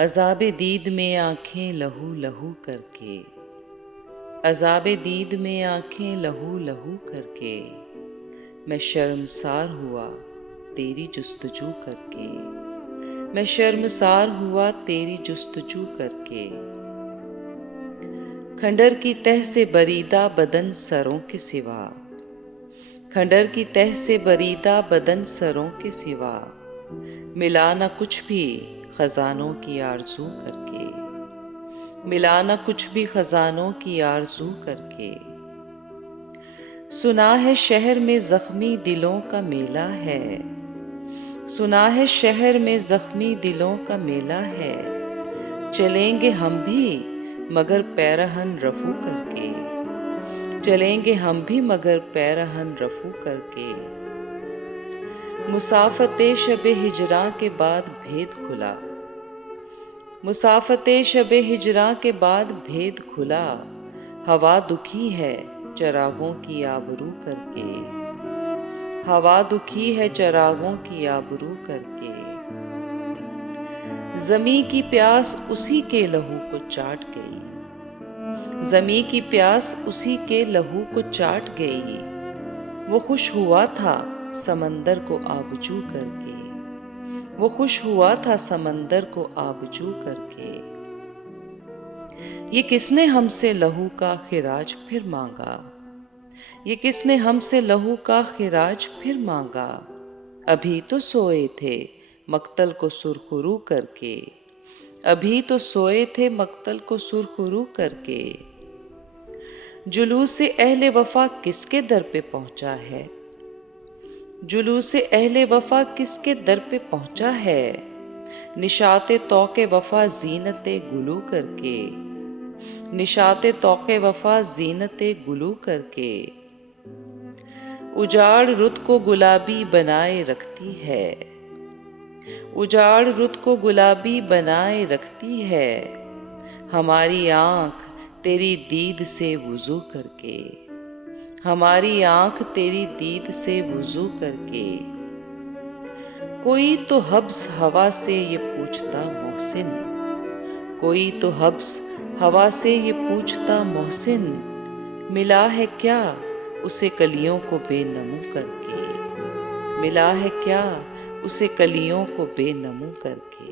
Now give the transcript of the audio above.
عذاب دید میں آنکھیں لہو لہو کر کے، عذاب دید میں آنکھیں لہو لہو کر کے، میں شرمسار ہوا تیری جستجو کر کے، میں شرمسار ہوا تیری جستجو کر کے۔ کھنڈر کی تہ سے بریدہ بدن سروں کے سوا، کھنڈر کی تہ سے بریدہ بدن سروں کے سوا، ملا نہ کچھ بھی خزانوں کی آرزو کر کے، ملا نہ کچھ بھی خزانوں کی آرزو کر کے۔ سنا ہے شہر میں زخمی دلوں کا میلہ ہے، سنا ہے شہر میں زخمی دلوں کا میلہ ہے، چلیں گے ہم بھی مگر پیرہن رفو کر کے، چلیں گے ہم بھی مگر پیرہن رفو کر کے۔ مسافت شب ہجراں کے بعد بھید کھلا، مسافت شب ہجراں کے بعد بھید کھلا، ہوا دکھی ہے چراغوں کی آبرو کر کے، ہوا دکھی ہے چراغوں کی آبرو کر کے۔ زمیں کی پیاس اسی کے لہو کو چاٹ گئی، زمیں کی پیاس اسی کے لہو کو چاٹ گئی، وہ خوش ہوا تھا سمندر کو آبجو کر کے، وہ خوش ہوا تھا سمندر کو آبجو کر کے۔ یہ کس نے ہم سے لہو کا خراج پھر مانگا، یہ کس نے ہم سے لہو کا خراج پھر مانگا، ابھی تو سوئے تھے مقتل کو سرخرو کر کے، ابھی تو سوئے تھے مقتل کو سرخرو کر کے۔ جلوس اہل وفا کس کے در پہ پہنچا ہے، جلوس اہل وفا کس کے در پہ پہنچا ہے، نشاط طوق وفا زینت گلو کر کے، نشاط طوق وفا زینت گلو کر کے۔ اجاڑ رت کو گلابی بنائے رکھتی ہے، اجاڑ رت کو گلابی بنائے رکھتی ہے، ہماری آنکھ تیری دید سے وضو کر کے، ہماری آنکھ تیری دید سے وضو کر کے۔ کوئی تو حبس ہوا سے یہ پوچھتا محسن، کوئی تو حبس ہوا سے یہ پوچھتا محسن، ملا ہے کیا اسے کلیوں کو بے نمو کر کے، ملا ہے کیا اسے کلیوں کو بے نمو کر کے۔